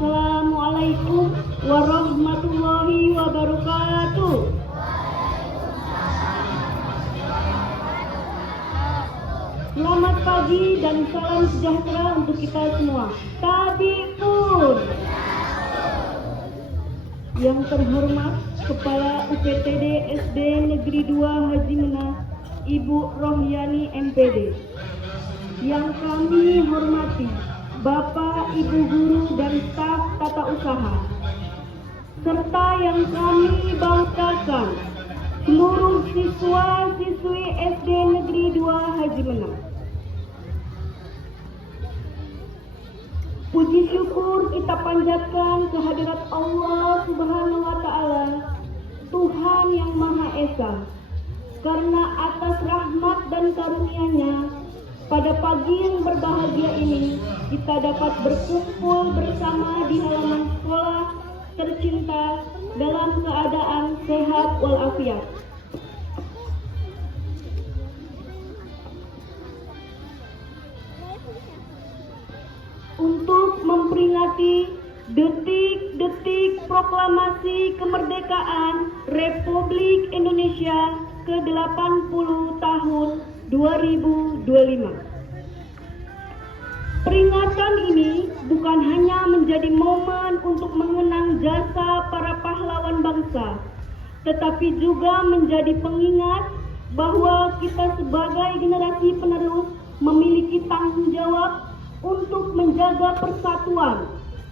Assalamualaikum warahmatullahi wabarakatuh. Selamat pagi dan salam sejahtera untuk kita semua. Tabi'un. Yang terhormat Kepala UPTD SD Negeri 2 Haji Menah, Ibu Rohyani MPD. Yang kami hormati Bapak, Ibu guru dan staf tata usaha, serta yang kami banggakan seluruh siswa-siswi SD Negeri 2 Haji Menah. Puji syukur kita panjatkan kehadirat Allah Subhanahu wa Ta'ala, Tuhan yang Maha Esa, karena atas rahmat dan karunia-Nya pada pagi yang berbahagia ini kita dapat berkumpul bersama di halaman sekolah tercinta dalam keadaan sehat walafiat. Untuk memperingati detik-detik proklamasi kemerdekaan Republik Indonesia ke-80 tahun 2025. Peringatan ini bukan hanya menjadi momen untuk mengenang jasa para pahlawan bangsa, tetapi juga menjadi pengingat bahwa kita sebagai generasi penerus memiliki tanggung jawab untuk menjaga persatuan,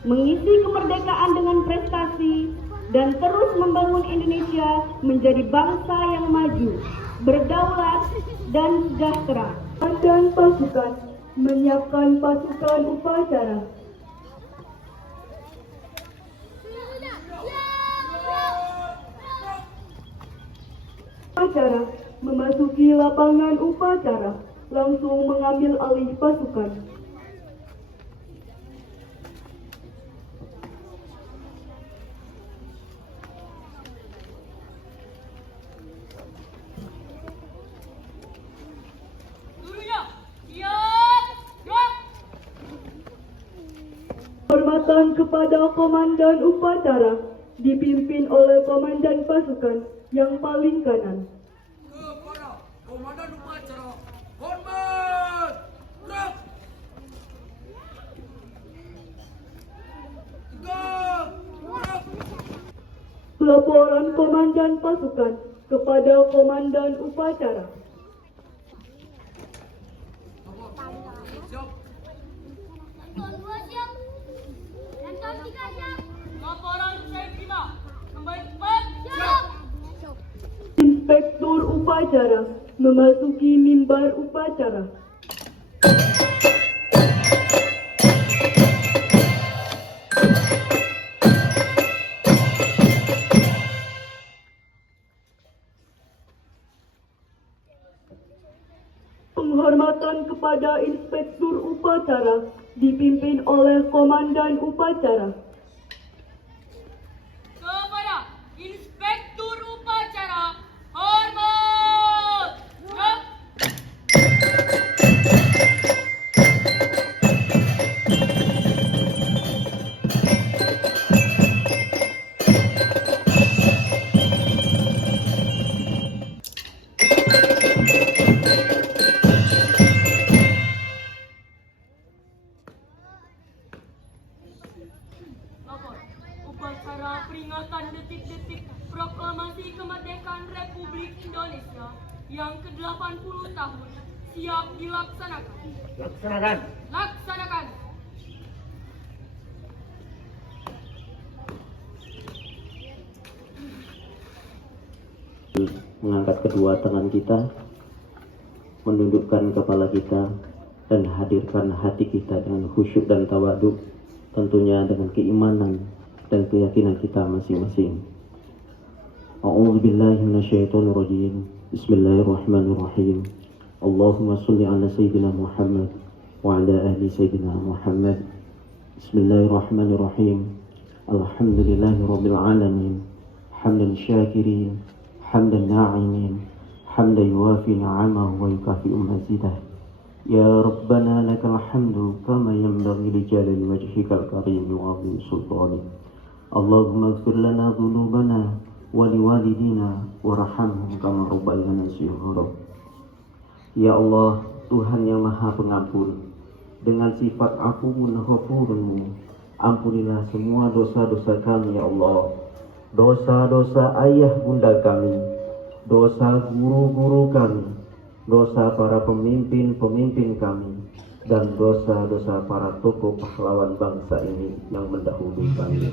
mengisi kemerdekaan dengan prestasi, dan terus membangun Indonesia menjadi bangsa yang maju, berdaulat, dan sejahtera. Dan pasukan menyiapkan pasukan upacara. Upacara memasuki lapangan upacara, langsung mengambil alih pasukan. Hormatan kepada Komandan Upacara dipimpin oleh Komandan Pasukan yang paling kanan. Kepada Komandan Upacara, hormat! Gerak! Tegak! Gerak! Laporan Komandan Pasukan kepada Komandan Upacara. Siap! Laporan saya terima. Kembali cepat. Siap! Inspektur Upacara memasuki mimbar upacara. Penghormatan kepada Inspektur Upacara dipimpin oleh Komandan Upacara. Kepada Inspektur Upacara, hormat. Gerak. Lapor. Upacara peringatan detik-detik proklamasi kemerdekaan Republik Indonesia yang ke-80 tahun siap dilaksanakan. Laksanakan! Laksanakan. Mengangkat kedua tangan kita, menundukkan kepala kita, dan hadirkan hati kita dengan khusyuk dan tawaduk, tentunya dengan keimanan dan keyakinan kita masing-masing. A'udzubillahi minasyaitonirrajim. Bismillahirrahmanirrahim. Allahumma sholli ala sayyidina Muhammad wa ala ahli sayyidina Muhammad. Bismillahirrahmanirrahim. Alhamdulillahi rabbil alamin. Hamdan syakirin, hamdan na'imin, hamdan yuwafi ni'amahu wa yukafi'u mazidah. Ya Rabbana lakal hamdu kama yanbaghi li jalali wajhikal karim wa 'azimi sultanik. Allahumma ighfir lana dhunubana wa liwalidina warhamhum kama rabbayana shighara. Ya Allah, Tuhan yang Maha Pengampun, dengan sifat afuwun ghafurun, ampunilah semua dosa-dosa kami ya Allah. Dosa-dosa ayah bunda kami, dosa guru-guru kami, dosa para pemimpin-pemimpin kami, dan dosa-dosa para tokoh pahlawan bangsa ini yang mendahului kami.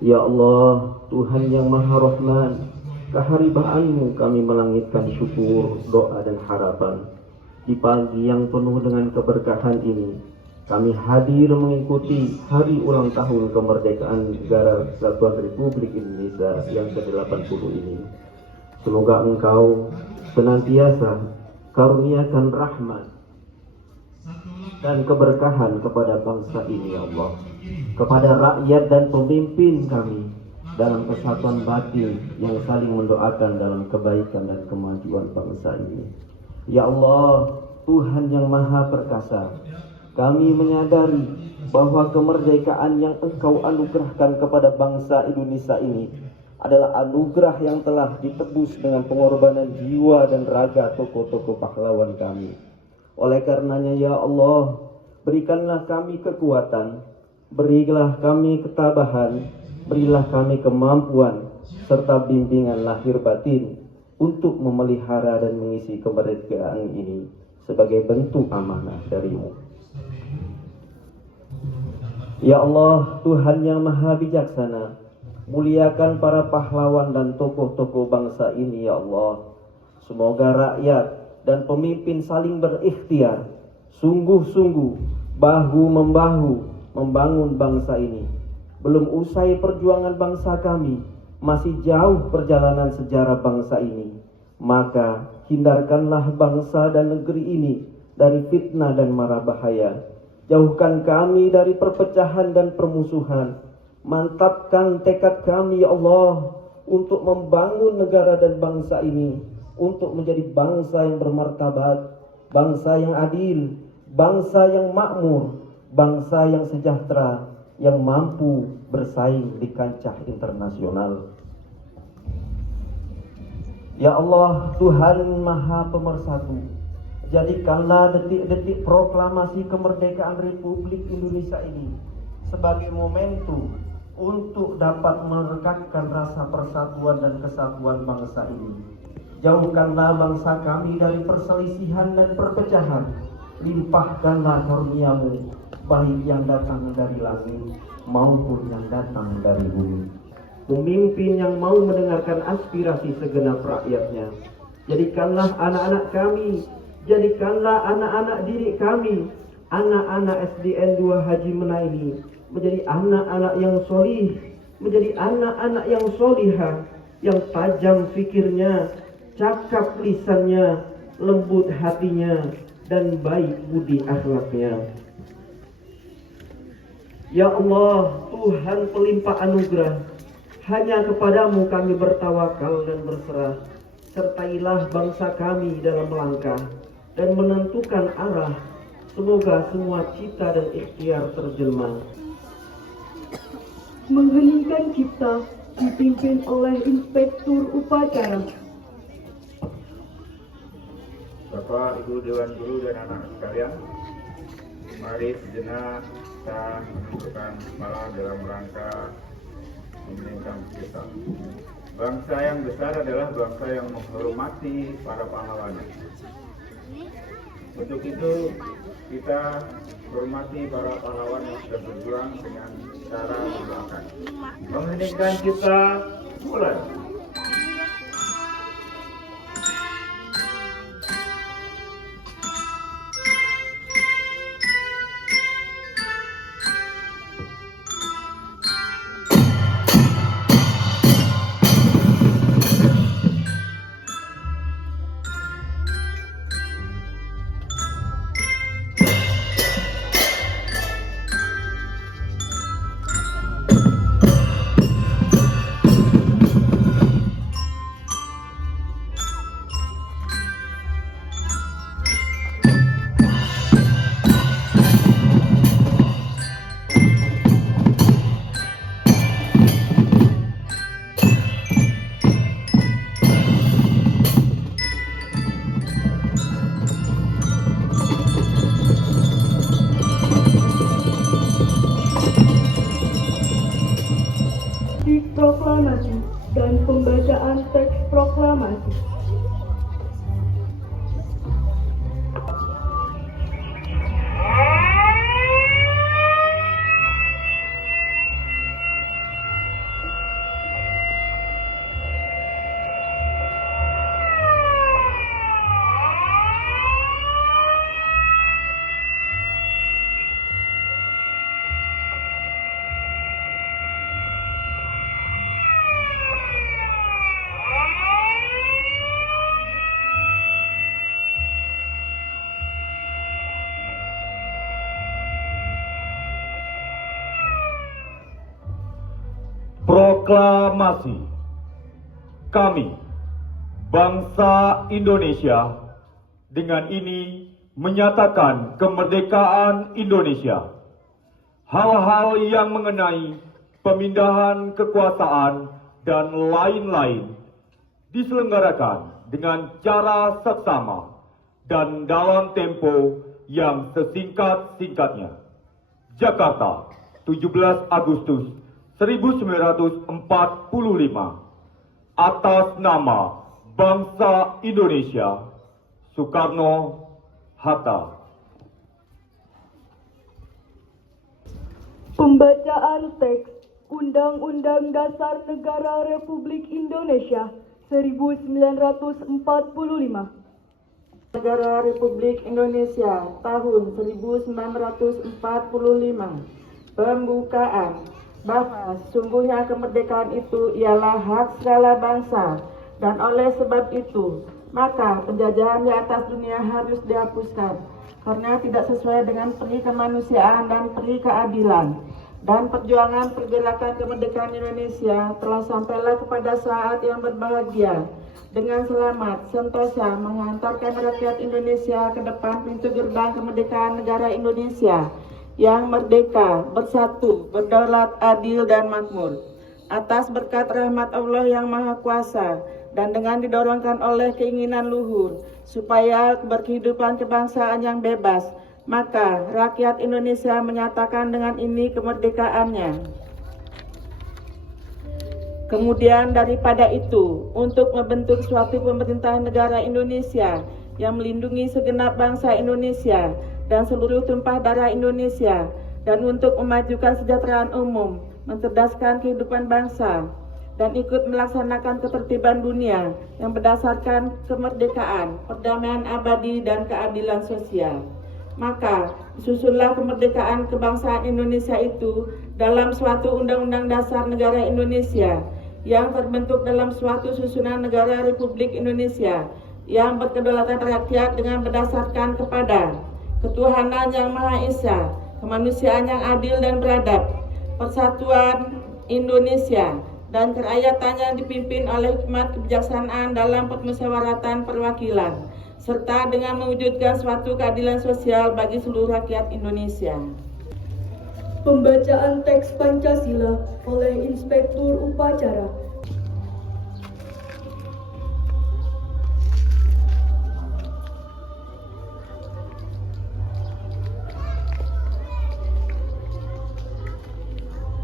Ya Allah, Tuhan yang Maha Rahman, keharibaanmu kami melangitkan syukur, doa dan harapan. Di pagi yang penuh dengan keberkahan ini, kami hadir mengikuti hari ulang tahun kemerdekaan negara Kesatuan Republik Indonesia yang ke-80 ini. Semoga Engkau senantiasa karuniakan rahmat dan keberkahan kepada bangsa ini ya Allah, kepada rakyat dan pemimpin kami dalam kesatuan batin yang saling mendoakan dalam kebaikan dan kemajuan bangsa ini. Ya Allah, Tuhan yang Maha Perkasa, kami menyadari bahwa kemerdekaan yang Engkau anugerahkan kepada bangsa Indonesia ini adalah anugerah yang telah ditebus dengan pengorbanan jiwa dan raga tokoh-tokoh pahlawan kami. Oleh karenanya ya Allah, berikanlah kami kekuatan, berilah kami ketabahan, berilah kami kemampuan, serta bimbingan lahir batin untuk memelihara dan mengisi kemerdekaan ini sebagai bentuk amanah dari-Mu. Ya Allah, Tuhan yang Maha Bijaksana, muliakan para pahlawan dan tokoh-tokoh bangsa ini ya Allah. Semoga rakyat dan pemimpin saling berikhtiar, sungguh-sungguh, bahu-membahu membangun bangsa ini. Belum usai perjuangan bangsa kami, masih jauh perjalanan sejarah bangsa ini. Maka hindarkanlah bangsa dan negeri ini dari fitnah dan mara bahaya. Jauhkan kami dari perpecahan dan permusuhan. Mantapkan tekad kami ya Allah untuk membangun negara dan bangsa ini, untuk menjadi bangsa yang bermartabat, bangsa yang adil, bangsa yang makmur, bangsa yang sejahtera, yang mampu bersaing di kancah internasional. Ya Allah, Tuhan Maha Pemersatu, jadikanlah detik-detik proklamasi kemerdekaan Republik Indonesia ini sebagai momentum untuk dapat merekatkan rasa persatuan dan kesatuan bangsa ini. Jauhkanlah bangsa kami dari perselisihan dan perpecahan. Limpahkanlah karunia-Mu, baik yang datang dari langit maupun yang datang dari bumi. Pemimpin yang mau mendengarkan aspirasi segenap rakyatnya. Jadikanlah anak-anak kami, jadikanlah anak-anak didik kami, anak-anak SDN 2 Haji Menaini menjadi anak-anak yang solih, menjadi anak-anak yang solihah, yang tajam fikirnya, cakap lisannya, lembut hatinya, dan baik budi akhlaknya. Ya Allah, Tuhan pelimpah anugerah, hanya kepadamu kami bertawakal dan berserah. Sertailah bangsa kami dalam melangkah dan menentukan arah. Semoga semua cita dan ikhtiar terjelma. Mengheningkan cipta dipimpin oleh Inspektur Upacara. Bapak, Ibu Dewan Guru dan anak sekalian, mari sejenak kita menundukkan kepala dalam rangka mengeningkan cipta. Bangsa yang besar adalah bangsa yang menghormati para pahlawannya. Untuk itu kita hormati para pahlawan yang sudah berjuang dengan cara mendoakan. Mengheningkan cipta, mulai. proklamasi dan pembacaan teks proklamasi. Proklamasi. Kami, bangsa Indonesia, dengan ini menyatakan kemerdekaan Indonesia. Hal-hal yang mengenai pemindahan kekuasaan dan lain-lain diselenggarakan dengan cara seksama dan dalam tempo yang sesingkat-singkatnya. Jakarta, 17 Agustus 1945. Atas nama bangsa Indonesia, Soekarno Hatta. Pembacaan teks Undang-Undang Dasar Negara Republik Indonesia 1945. Negara Republik Indonesia tahun 1945. Pembukaan. Bahwa sesungguhnya kemerdekaan itu ialah hak segala bangsa, dan oleh sebab itu maka penjajahan di atas dunia harus dihapuskan karena tidak sesuai dengan peri kemanusiaan dan peri keadilan. Dan perjuangan pergerakan kemerdekaan Indonesia telah sampailah kepada saat yang berbahagia dengan selamat sentosa menghantarkan rakyat Indonesia ke depan pintu gerbang kemerdekaan negara Indonesia yang merdeka, bersatu, berdaulat, adil, dan makmur. Atas berkat rahmat Allah yang Maha Kuasa dan dengan didorongkan oleh keinginan luhur supaya berkehidupan kebangsaan yang bebas, maka rakyat Indonesia menyatakan dengan ini kemerdekaannya. Kemudian daripada itu, untuk membentuk suatu pemerintahan negara Indonesia yang melindungi segenap bangsa Indonesia dan seluruh tumpah darah Indonesia, dan untuk memajukan kesejahteraan umum, mencerdaskan kehidupan bangsa, dan ikut melaksanakan ketertiban dunia yang berdasarkan kemerdekaan, perdamaian abadi, dan keadilan sosial. Maka disusunlah kemerdekaan kebangsaan Indonesia itu dalam suatu Undang-Undang Dasar Negara Indonesia yang terbentuk dalam suatu susunan negara Republik Indonesia yang berkedaulatan rakyat dengan berdasarkan kepada ketuhanan yang Maha Esa, kemanusiaan yang adil dan beradab, persatuan Indonesia, dan kerakyatan yang dipimpin oleh hikmat kebijaksanaan dalam permusyawaratan perwakilan, serta dengan mewujudkan suatu keadilan sosial bagi seluruh rakyat Indonesia. Pembacaan teks Pancasila oleh Inspektur Upacara.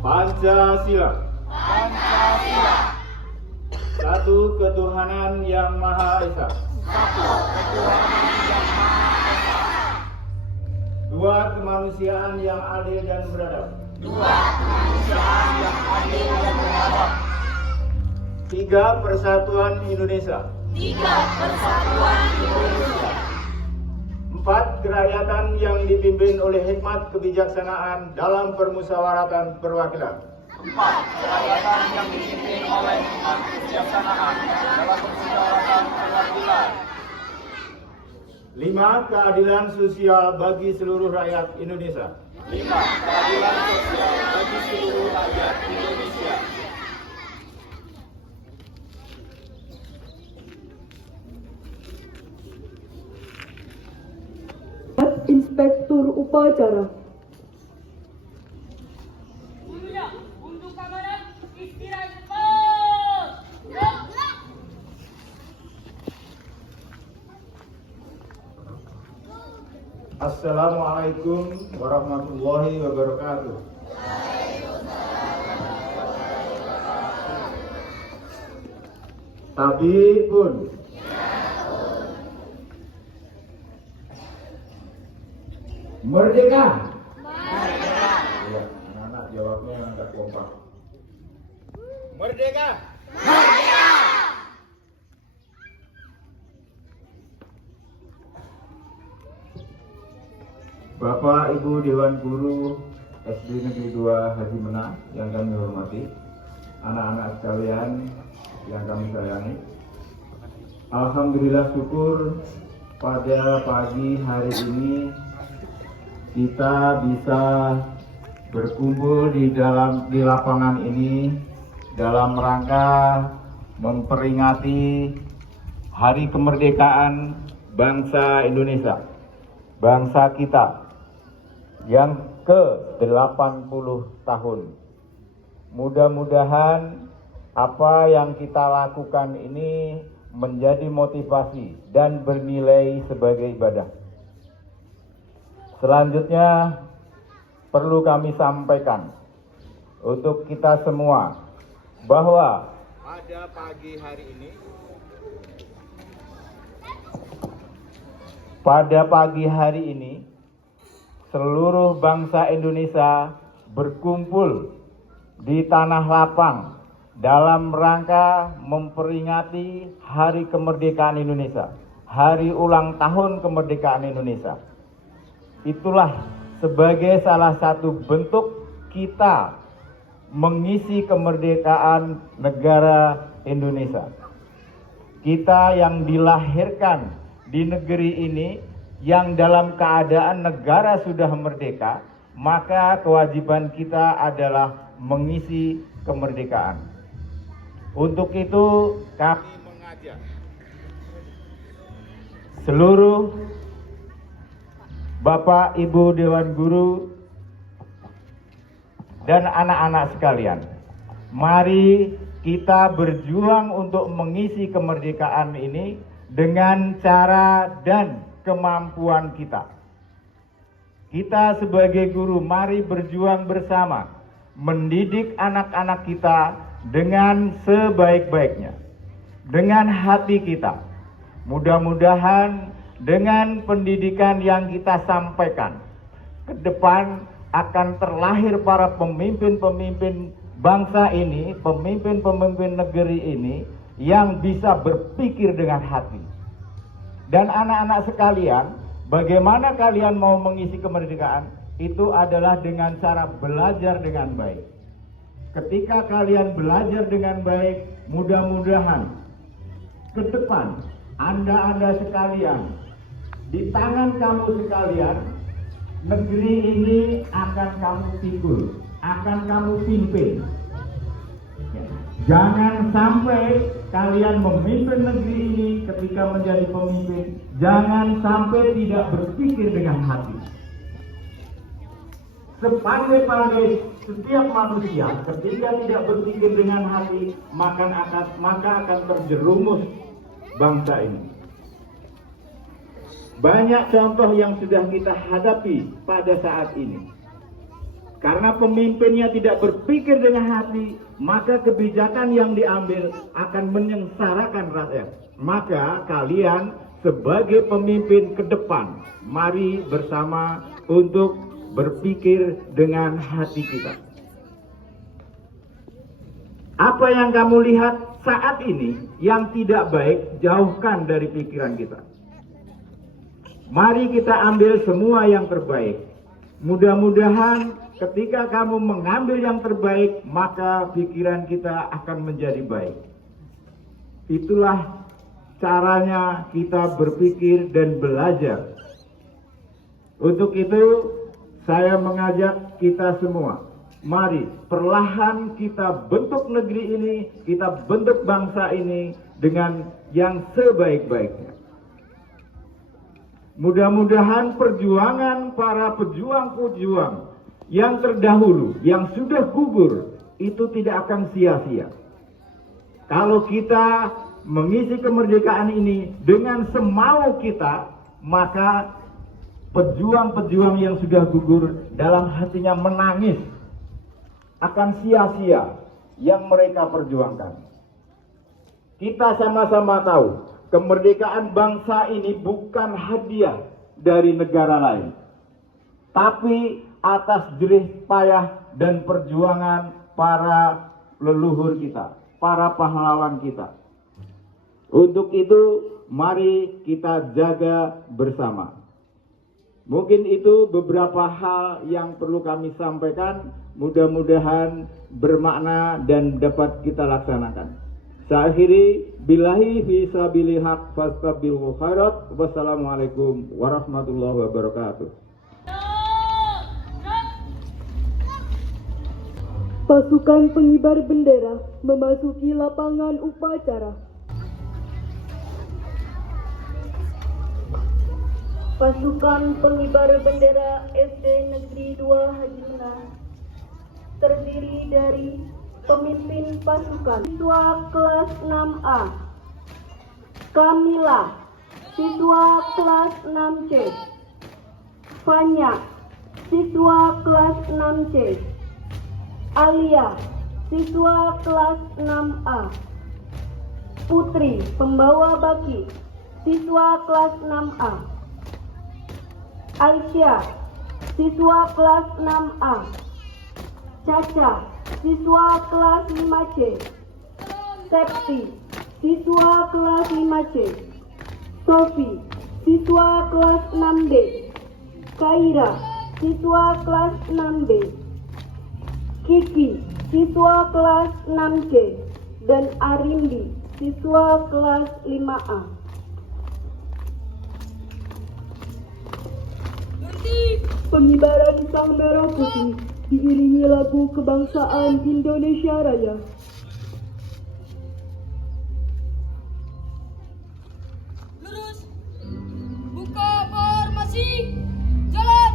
Pancasila. Pancasila. Satu ketuhanan yang Maha Esa. Dua kemanusiaan yang adil dan beradab. Tiga persatuan Indonesia. Empat kerakyatan yang dipimpin oleh hikmat kebijaksanaan dalam permusyawaratan perwakilan. Lima, keadilan sosial bagi seluruh rakyat Indonesia. Inspektur Upacara. Dulunya, untuk keamanan, istirahat cepat. Assalamualaikum warahmatullahi wabarakatuh. Tapi pun. Merdeka. Merdeka. Ya, anak-anak jawabnya yang agak kompak. Merdeka. Merdeka. Bapak Ibu Dewan Guru SD Negeri 2 Haji Mena yang kami hormati, anak-anak sekalian yang kami sayangi. Alhamdulillah syukur pada pagi hari ini kita bisa berkumpul di lapangan ini dalam rangka memperingati Hari Kemerdekaan bangsa Indonesia, bangsa kita yang ke-80 tahun. Mudah-mudahan apa yang kita lakukan ini menjadi motivasi dan bernilai sebagai ibadah. Selanjutnya perlu kami sampaikan untuk kita semua bahwa pada pagi hari ini seluruh bangsa Indonesia berkumpul di tanah lapang dalam rangka memperingati Hari Kemerdekaan Indonesia, hari ulang tahun kemerdekaan Indonesia. Itulah sebagai salah satu bentuk kita mengisi kemerdekaan negara Indonesia. Kita yang dilahirkan di negeri ini, yang dalam keadaan negara sudah merdeka, maka kewajiban kita adalah mengisi kemerdekaan. Untuk itu kami mengajak seluruh Bapak Ibu Dewan Guru dan anak-anak sekalian, mari kita berjuang untuk mengisi kemerdekaan ini dengan cara dan kemampuan kita. Kita sebagai guru, mari berjuang bersama mendidik anak-anak kita dengan sebaik-baiknya, dengan hati kita. Mudah-mudahan dengan pendidikan yang kita sampaikan, ke depan akan terlahir para pemimpin-pemimpin bangsa ini, pemimpin-pemimpin negeri ini yang bisa berpikir dengan hati. Dan anak-anak sekalian, bagaimana kalian mau mengisi kemerdekaan? Itu adalah dengan cara belajar dengan baik. Ketika kalian belajar dengan baik, mudah-mudahan ke depan Anda sekalian, di tangan kamu sekalian, negeri ini akan kamu pikul, akan kamu pimpin. Jangan sampai kalian memimpin negeri ini, ketika menjadi pemimpin, jangan sampai tidak berpikir dengan hati. Sepandai-pandai setiap manusia, ketika tidak berpikir dengan hati, maka akan terjerumus bangsa ini. Banyak contoh yang sudah kita hadapi pada saat ini. Karena pemimpinnya tidak berpikir dengan hati, maka kebijakan yang diambil akan menyengsarakan rakyat. Maka kalian sebagai pemimpin ke depan, mari bersama untuk berpikir dengan hati kita. Apa yang kamu lihat saat ini yang tidak baik, jauhkan dari pikiran kita. Mari kita ambil semua yang terbaik. Mudah-mudahan ketika kamu mengambil yang terbaik, maka pikiran kita akan menjadi baik. Itulah caranya kita berpikir dan belajar. Untuk itu, saya mengajak kita semua, mari perlahan kita bentuk negeri ini, kita bentuk bangsa ini dengan yang sebaik-baiknya. Mudah-mudahan perjuangan para pejuang-pejuang yang terdahulu, yang sudah gugur, itu tidak akan sia-sia. Kalau kita mengisi kemerdekaan ini dengan semau kita, maka pejuang-pejuang yang sudah gugur dalam hatinya menangis akan sia-sia yang mereka perjuangkan. Kita sama-sama tahu, kemerdekaan bangsa ini bukan hadiah dari negara lain, tapi atas jerih payah dan perjuangan para leluhur kita, para pahlawan kita. Untuk itu, mari kita jaga bersama. Mungkin itu beberapa hal yang perlu kami sampaikan, mudah-mudahan bermakna dan dapat kita laksanakan. Saya akhiri, billahi fi sabilil haq fastabiqul khairat. Wassalamualaikum warahmatullahi wabarakatuh. Pasukan pengibar bendera memasuki lapangan upacara. Pasukan pengibar bendera SD Negeri 2 Haji Menang terdiri dari pemimpin pasukan siswa kelas 6A, Kamila, siswa kelas 6C, Fanya, siswa kelas 6C, Alia, siswa kelas 6A, Putri, pembawa baki, siswa kelas 6A, Aisyah, siswa kelas 6A, Caca, siswa kelas 5C, Septi, siswa kelas 5C, Sofi, siswa kelas 6B, Kaira, siswa kelas 6B, Kiki, siswa kelas 6C, dan Arindi, siswa kelas 5A. Pengibaran sang merah putih diiringi lagu kebangsaan Indonesia Raya. Lurus. Buka formasi. Jalan.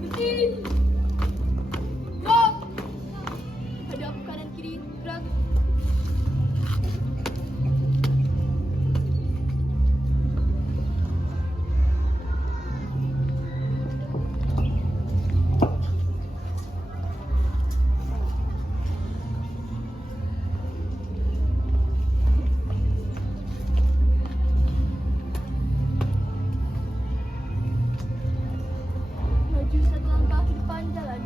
Berhenti. Gerak. Hadap kanan kiri. Gerak. Maju satu langkah ke depan, jalan.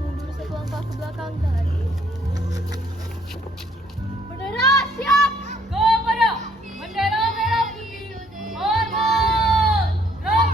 Mundur satu langkah ke belakang, jalan. Bendera siap. Kepada bendera merah putih. Hormat. Gerak.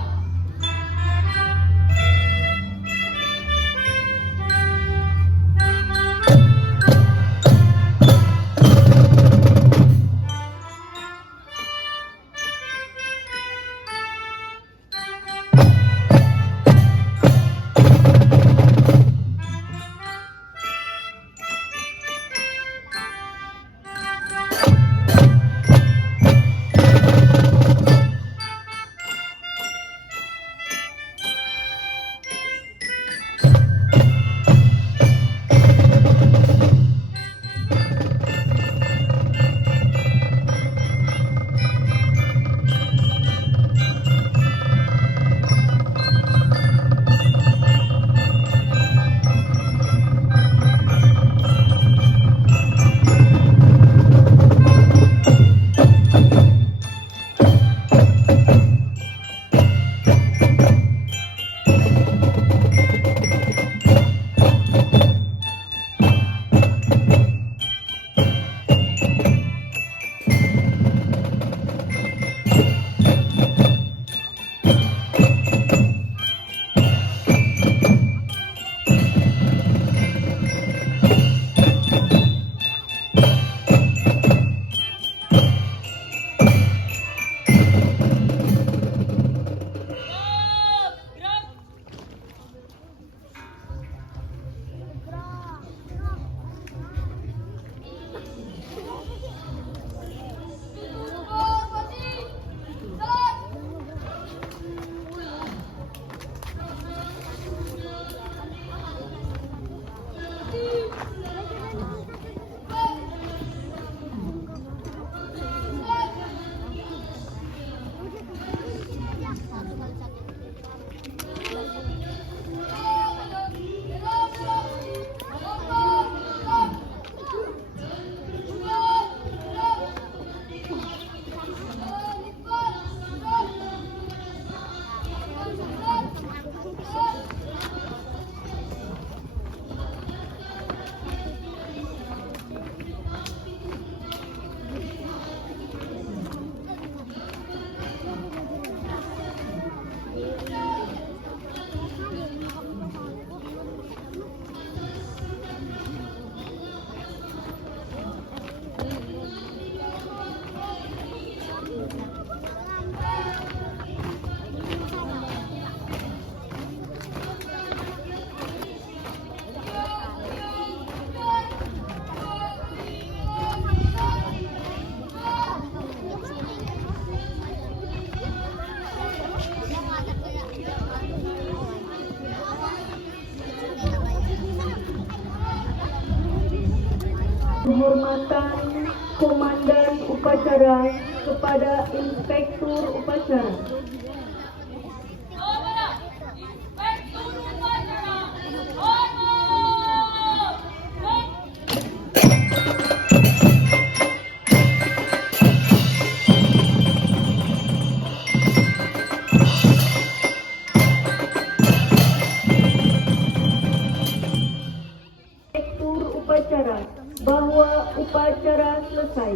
Penghormatan Komandan Upacara kepada Inspektur Upacara. Kepada Inspektur Upacara, hormat! Inspektur Upacara bahwa upacara selesai.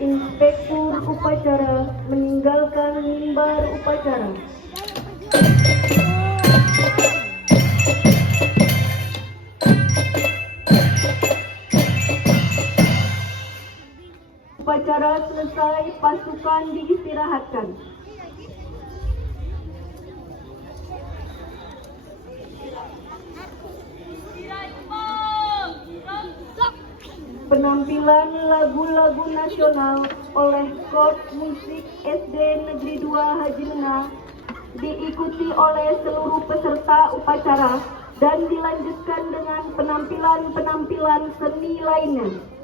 Inspektur Upacara meninggalkan mimbar upacara. Upacara selesai, pasukan diistirahatkan. Penampilan lagu-lagu nasional oleh Kor Musik SD Negeri 2 Haji Mena diikuti oleh seluruh peserta upacara dan dilanjutkan dengan penampilan-penampilan seni lainnya.